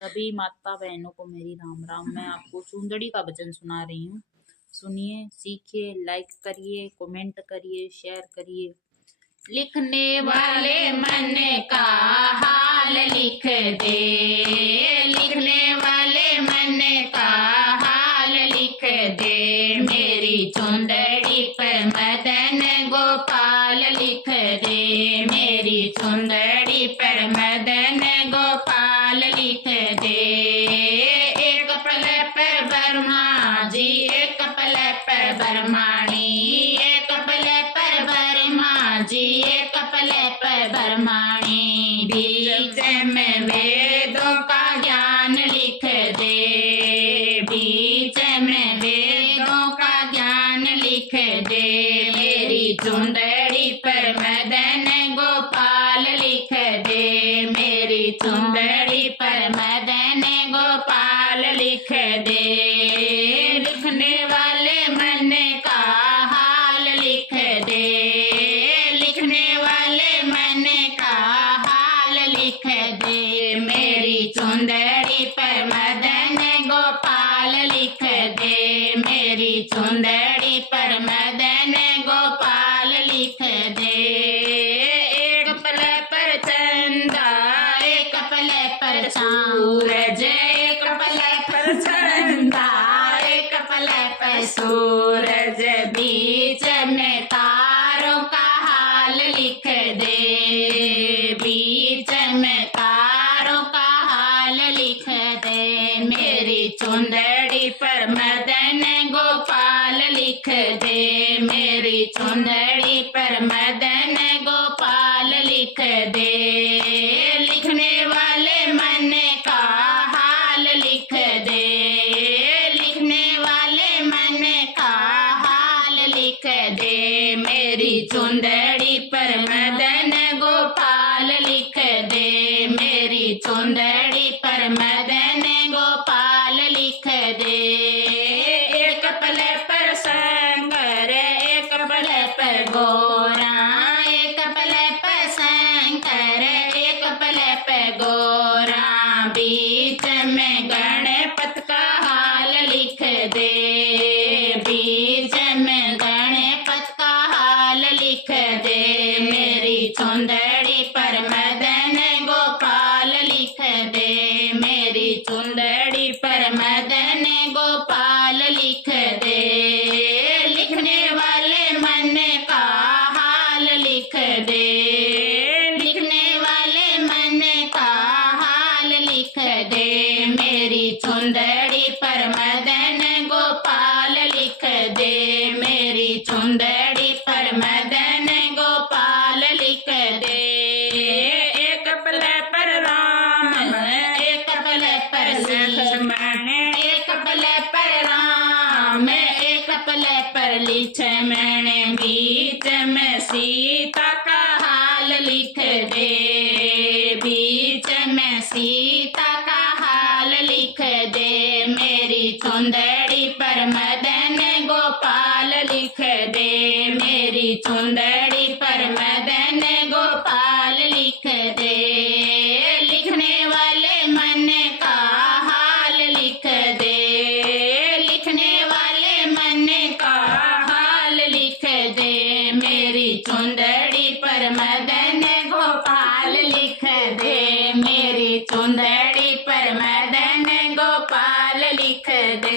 सभी माता बहनों को मेरी राम राम। मैं आपको सुंदड़ी का भजन सुना रही हूँ। सुनिए, सीखिए, लाइक करिए, कमेंट करिए, शेयर करिए। लिखने वाले मन का हाल लिख दे, लिखने वाले मन का हाल लिख दे। मेरी चुंदड़ी पर मदन गोपाल लिख दे, मेरी चुंदड़ी पर मदन गोपाल लिख दे। एक पल पर ब्रह्मा जी, एक पल पर ब्रह्माणी, एक पल पर ब्रह्मा जी, एक पल पर ब्रह्माणी। बीच में वेदों का ज्ञान लिख दे, बीच में वेदों का ज्ञान लिख दे। मेरी चुंदड़ी पर मदन गोपाल लिख दे, मेरी चुंदड़ी पर मदन गोपाल लिख दे। लिखने वाले मन का हाल लिख दे, लिखने वाले मन का हाल लिख दे। मेरी चुंदड़ी पर मदन गोपाल लिख दे, मेरी चुंदड़ी पर मदन गोपाल लिख दे। एक पल पर चंदा, एक पल पर सूरज, एक पल पर चंदा, एक पल पर सूरज। बीच में तारों का हाल लिख दे, बीच में तारों का हाल लिख दे। मेरी चुंदड़ी पर मदन गोपाल लिख दे, मेरी चुंदड़ी पर मदन गोपाल लिख दे। लिखने वाले मन का हाल लिख दे, लिखने वाले मन का हाल लिख दे। मेरी चुंदड़ी पर मदन गोपाल लिख दे, मेरी चुंदड़ी पर मदन गोपाल लिख दे। एक पल पर शंकर, एक पल पर गोरा, एक पल पर शंकर, एक पल पर गोरा। बीच में गणपत का हाल लिख दे, बीच में गणपत का हाल लिख दे। मेरी चुंदड़ी पर मदन गोपाल लिख दे, मेरी चुंदड़ी पर मदन गोपाल लिख दे। लिखने वाले मन का हाल लिख दे, लिखने वाले मन का हाल लिख दे। मेरी चुंदड़ी पर मदन गोपाल लिख दे, मेरी चुंदड़ी पर मदन गोपाल लिख दे। एक पल पर राम, एक पल पर लक्ष्मण, एक पल पर राम, एक पल पर लक्ष्मण। बीच में सीता का हाल लिख दे, बीच में सीता का हाल लिख दे। मेरी चुंदड़ी पर मदन गोपाल लिख दे, मेरी चुंदड़ी पर मदन गोपाल लिख दे। लिखने वाले मन का हाल लिख दे, लिखने वाले मन का हाल लिख दे। मेरी चुंदड़ी पर मदन गोपाल लिख दे, मेरी चुंदड़ी पर मदन गोपाल लिख दे।